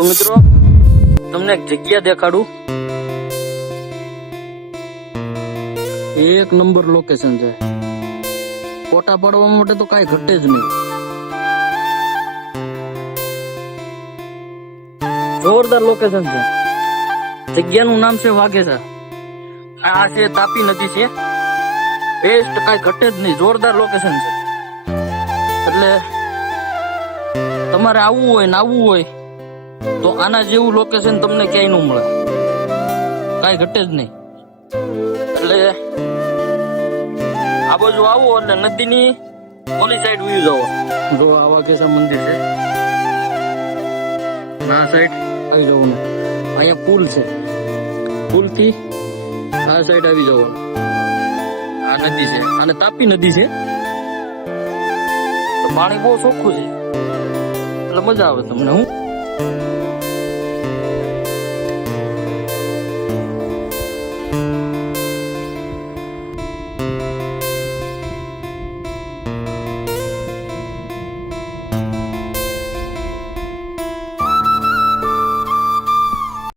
તો મિત્રો તમને એક જગ્યા દેખાડું. એક નંબર લોકેશન છે. ફોટા પાડવા માટે તો કાંઈ ઘટે જ નહીં. જોરદાર લોકેશન છે. જગ્યાનું નામ છે વાઘેસા. આ છે તાપી નદી છે. બેસ્ટ, કાંઈ ઘટે જ નહીં. જોરદાર લોકેશન છે. એટલે તમારે આવવું હોય ને આવવું હોય તો આના જેવું લોકેશન તમને ક્યાંય ન મળે. કાંઈ ઘટે જ નહીં. એટલે આ બાજુ આવો એટલે નદીની ઓલી સાઈડ વ્યૂ જાઓ. જો આ વાઘેસા મંદિર છે. આ સાઈડ આવી જવાનું. અહીંયા પુલ છે. પુલથી આ સાઈડ આવી જવાનું. આ નદી છે અને તાપી નદી છે. તો પાણી બહુ ચોખ્ખું છે એટલે મજા આવે તમને. હું